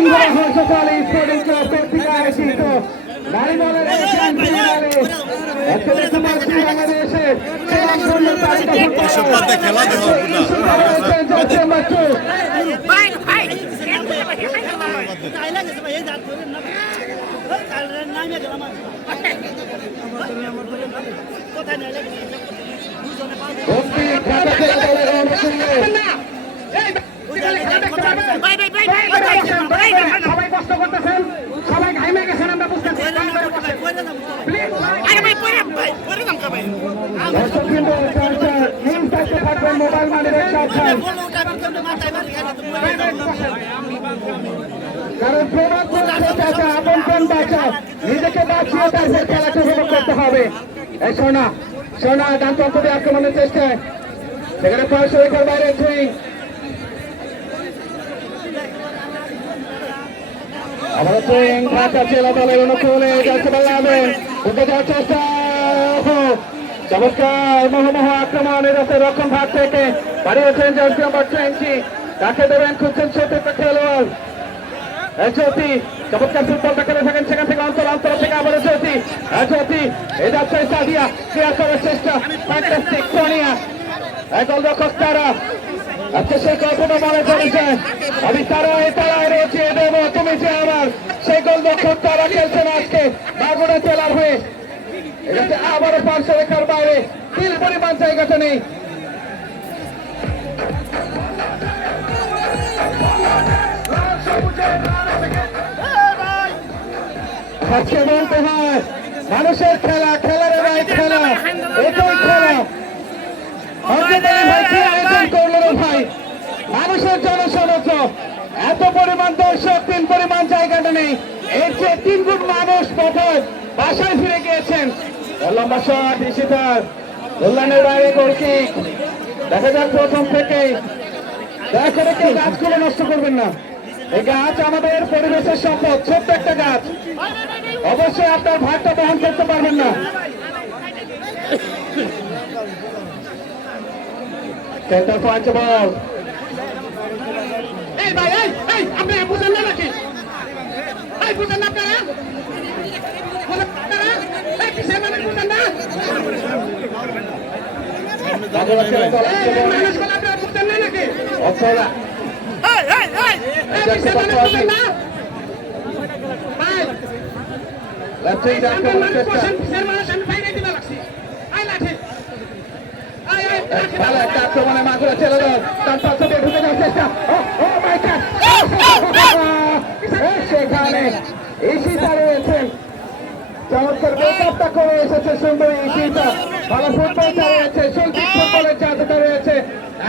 সিংহরা হর্ষশালী sporting club কর্তৃক আয়োজিত নারী দলের দেখতে পাচ্ছি বাংলাদেশের সবাই কষ্ট করতেছেন, সবাই ঘাইমে গেছেন, আমরা বুঝতেছি। মোবাইল মানি কারণ প্রমাণ করছে আপন বাঁচা, নিজেকে বাঁচিয়ে তারপর খেলাকে উপভোগ করতে হবে। এই সোনা সোনা ডানপক্ষ দিয়ে আক্রমণের চেষ্টায় সেখানে পয়সা বাইরে সুইং, আবার সুইং ঢাকা জেলা দলের অনুকূলে যাচ্ছে বললামে উঠে যাওয়ার চেষ্টা, চমৎকার মহামহ আক্রমণ এরাতে রক্ষণ ভাগ থেকে বাড়িয়েছেন জার্সি নাম্বার 20, তাকে দেবেন খুঁজছেন সতীর্থ খেলোয়াড় জ্যোতি, চমৎকার ফুটবলটা খেলে থাকেন সেখান থেকে অন্তর থেকে আবার জ্যোতি এ যাচ্ছে সাদিয়া, ক্রিয়া করার চেষ্টা, ফ্যান্টাস্টিক সোনিয়া, গোলরক্ষক তারা আজকে সেই গল্পটা মনে করেছে, আমি তারায় রয়েছে দেবো তুমি যে আমার, সেই গোলরক্ষক তারা খেলছেন আজকে মাগুরা জেলার হয়ে, এটাতে আবারও পার্শ্ব রেখার বাইরে তিল পরিমাণ জায়গাটা নেই। আজকে বলতে হয় মানুষের খেলা, খেলার ভাই খেলা, এটাই খেলা। ভাই কি আয়োজন করলো রে ভাই, মানুষের জনসমর্থ, এত পরিমাণ দর্শক, তিন পরিমাণ জায়গাটা নেই, এর চেয়ে 3 গুণ মানুষ পথে বাসায় ফিরে গিয়েছেন। লম্বা শট ইশিতার, কল্যাণের বাইরে গোলকিক, দেখা যাক প্রথম থেকে। দয়া করে কেউ গাছগুলো নষ্ট করবেন না, এই গাছ আমাদের পরিবেশের সম্পদ, ছোট্ট একটা গাছ, অবশ্যই আপনার ভাগটা বহন করতে পারবেন না। সেন্টার পয়েন্ট বল, এই ভাই এই আপনি বুঝেন না নাকি, এই বুঝেন না আপনারা, এই কিসের মানে বুঝেন না, মানুষগুলো আপনারা বুঝেন না নাকি, অপরা আক্রমণে মাগুরা ছেলে তার পাশে ঢুকে যাওয়ার চেষ্টা, সেখানে ঈশিতা রয়েছেন, চমৎকার ব্রেকআপটা করে এসেছে সুন্দরী ঈশিতা, ভালো ফুটবল চালিয়েছে, শৈল্পিক ফুটবলের জাদুটা রয়েছে।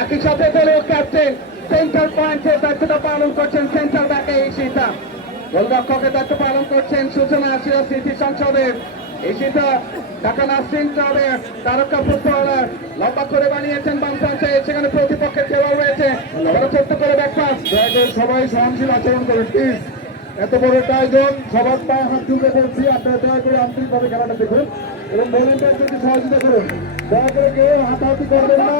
একই সাথে দলীয় ক্যাপ্টেন সেন্টার পয়েন্টে দায়িত্বটা পালন করছেন সেন্টার ব্যাকে ঈশিতা, গোলরক্ষকের দায়িত্ব পালন করছেন সূচনা আসিয়া স্মৃতি সংসদের ঈশিতা। ঢাকা নাসরিন ক্লাবের তারকা ফুটবলার, লম্বা করে বানিয়েছেন বাম প্রান্তে, সেখানে প্রতিপক্ষের খেলোয়াড় রয়েছে, ছোট্ট করে ব্যাকপাস। সবাই সহনশীল আচরণ করেন প্লিজ, এত বড় একটা আয়োজন, সবার পায়ে হাত ঝুঁকে করছি, আপনারা দয়া করে আন্তরিকভাবে খেলাটা দেখুন এবং ভলেন্টিয়ারদেরকে সহযোগিতা করুন। দয়া করে কেউ হাতাহাতি করবেন না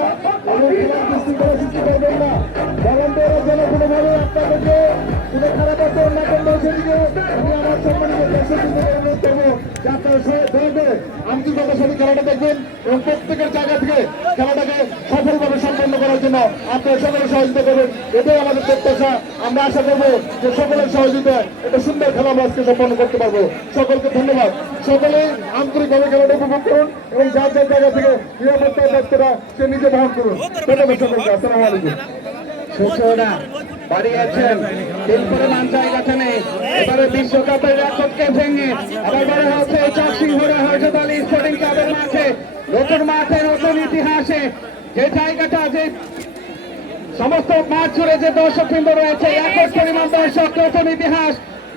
এবং খেলার বিশৃঙ্খলা সৃষ্টি করবেন না। ভলেন্টিয়ারের জন্য কোনোভাবে আপনাদেরকে কোনো খারাপ আচরণ না করবেন, সেদিকে আমি আমার সম্মানিত দর্শকদের অনুরোধ করবো যে আপনারা দয়া করে আন্তরিকতার সাথে খেলাটা দেখবেন এবং প্রত্যেকের জায়গা থেকে খেলাটাকে সফলভাবে সম্পন্ন করার জন্য আপনারা সকলে সহযোগিতা করবেন, এটাই আমাদের প্রত্যাশা। আমরা আশা করবো যে সকলের সহযোগিতায় একটা সুন্দর খেলা আমরা আজকে সম্পন্ন করতে পারবো। সকলকে ধন্যবাদ, সকলে আন্তরিকভাবে খেলাটা উপভোগ করুন এবং যার যার জায়গা থেকে নিরাপত্তার দায়িত্বটা সে নিজে বহন করুন। ধন্যবাদ সকলকে, আসসালামু আলাইকুম। সূচনা বাড়িয়েছেন, তিন পরিমাণ জায়গাটা নেই, এবারে বিশ্বকাপের রেকর্ডকে ভেঙে আবার বড় হচ্ছে চকসিংহরা হযরত আলী স্পোর্টিং ক্লাবের মাঠে, নতুন মাঠে নতুন ইতিহাসে, যে জায়গাটা যে সমস্ত মাঠ জুড়ে যে দর্শক বৃন্দ রয়েছে, একর পরিমাণ দর্শক, নতুন ইতিহাস,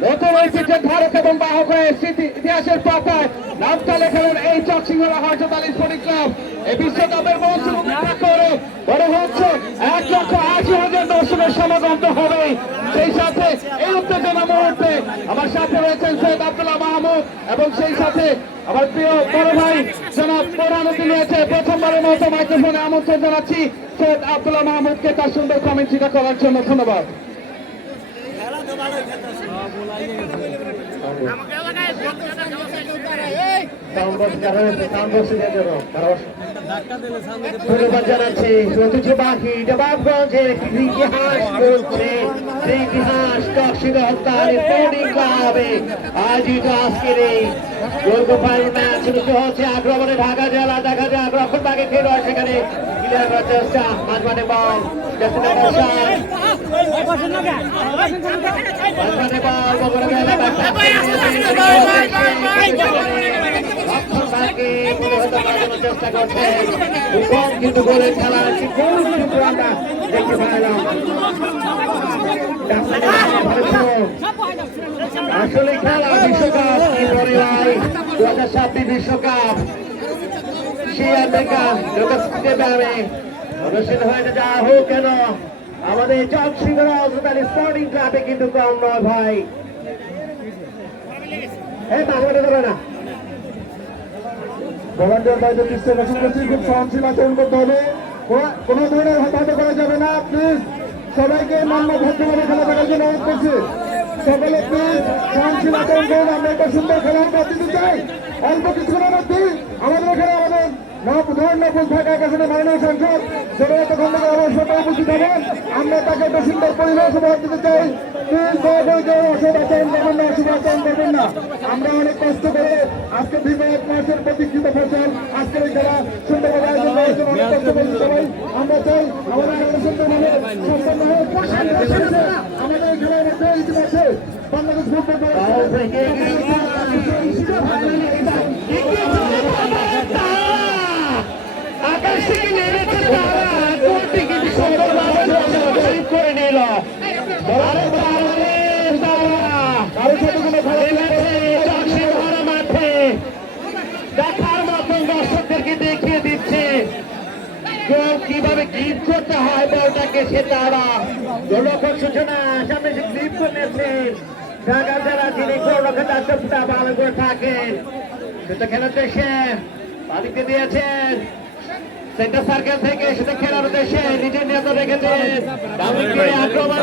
নতুন ঐতিহ্যের ধারক এবং বাহক হয়ে ইতিহাসের পাতায় নামটা লেখালেন এই চকসিংহরা হযরত আলী স্পোর্টিং ক্লাব। এই বিশ্বকাপের মঞ্চ করে বড় হচ্ছে 1,80,000 দর্শকের সমাগম তো হবেই, সেই সাথে এই উত্তেজনা মুহূর্তে আমার সাথে রয়েছেন সৈয়দ আব্দুল্লাহ মাহমুদ এবং সেই সাথে আমার প্রিয় বড় ভাই জনাব বোরহানুদ্দিন রয়েছে। প্রথমবারের মতো মাইক্রোফোনে আমন্ত্রণ জানাচ্ছি সৈয়দ আব্দুল্লাহ মাহমুদকে তার সুন্দর কমেন্ট্রিটা করার জন্য। ধন্যবাদ। ধন্যবাদ জানাচ্ছি ঐতিহ্যবাহী নবাবগঞ্জের ইতিহাস বলছে সেই ইতিহাস টকশিগা হত্যার স্পোর্টিং ক্লাবে আয়োজিত আজকের এই দৈর্ঘ্য ফাইনাল ম্যাচ শুরু হচ্ছে আক্রমণে ঢাকা জেলা। দেখা যায় রক্ষণ ভাগে খেলোয়াড় সেখানে ক্লিয়ার করার চেষ্টা, মাঝমাঠে বল চেষ্টা করছে কিন্তু গোলের খেলা আমরা দেখতে পাইলাম। আসলে খেলা বিশ্বকাপ কি বলে ভাই, 2007 বিশ্বকাপ সে আমেরিকা অনুষ্ঠিত হয়ে যা হোক কেন আমাদের চকশিগড়া স্পোর্টিং ক্লাবে কিন্তু কম নয় ভাই। বাংলাদেশ দেবে না ভলান্টিয়ার ভাইদের দৃষ্টি আকর্ষণ করছি, খুব সহনশীল আচরণ করতে হবে, কোনো ধরনের হতাহত করা যাবে না। প্লিজ সবাইকে মান্য ভদ্রভাবে খেলা দেখার জন্য অনুরোধ করছি। সকলে প্লিজ সহনশীল আচরণ করুন। আমরা একটা সুন্দর খেলা আমরা দিতে চাই। অল্প কিছুক্ষণের মধ্যেই আমাদের এখানে আমাদের ঢাকা আকাশনের মাননীয় সাংসদ জগন্নাথ খন্দকার অবশ্যই উপস্থিত হবেন। আমরা তাকে একটা সুন্দর পরিবেশ উপহার দিতে চাই। প্লিজ দয়া করে কেউ অসৎ আচরণ করবেন না, অশুভ আচরণ করবেন না। আমরা অনেক কষ্ট করে আজকে দীর্ঘ 1 মাসের প্রতীক্ষিত ফসল আজকের এই খেলা সুন্দরভাবে আয়োজন করার জন্য অনেক কষ্ট করেছি সবাই। আমরা চাই আমাদের খেলা সুন্দরভাবে সম্পন্ন হোক। আমাদের এই খেলার মধ্যে ইতিমধ্যে বাংলাদেশ ফুটবল করে নিল মাঠে দেখার মতন দর্শকদেরকে দেখিয়ে দিচ্ছে কিভাবে গ্রিপ করতে হয় বলটাকে। সে তারা গোলরক্ষক সূচনা সামনে সে গ্রিপ করে নিয়েছে। ঢাকা জেলা যিনি গোলরক্ষক দায়িত্বটা ভালো করে থাকেন সেটা খেলার দেশে বাদিকে দিয়েছেন সেন্টার সার্কেল থেকে সেটা খেলার উদ্দেশ্যে নিজের নিয়ন্ত্রণ রেখেছেন। আক্রমণ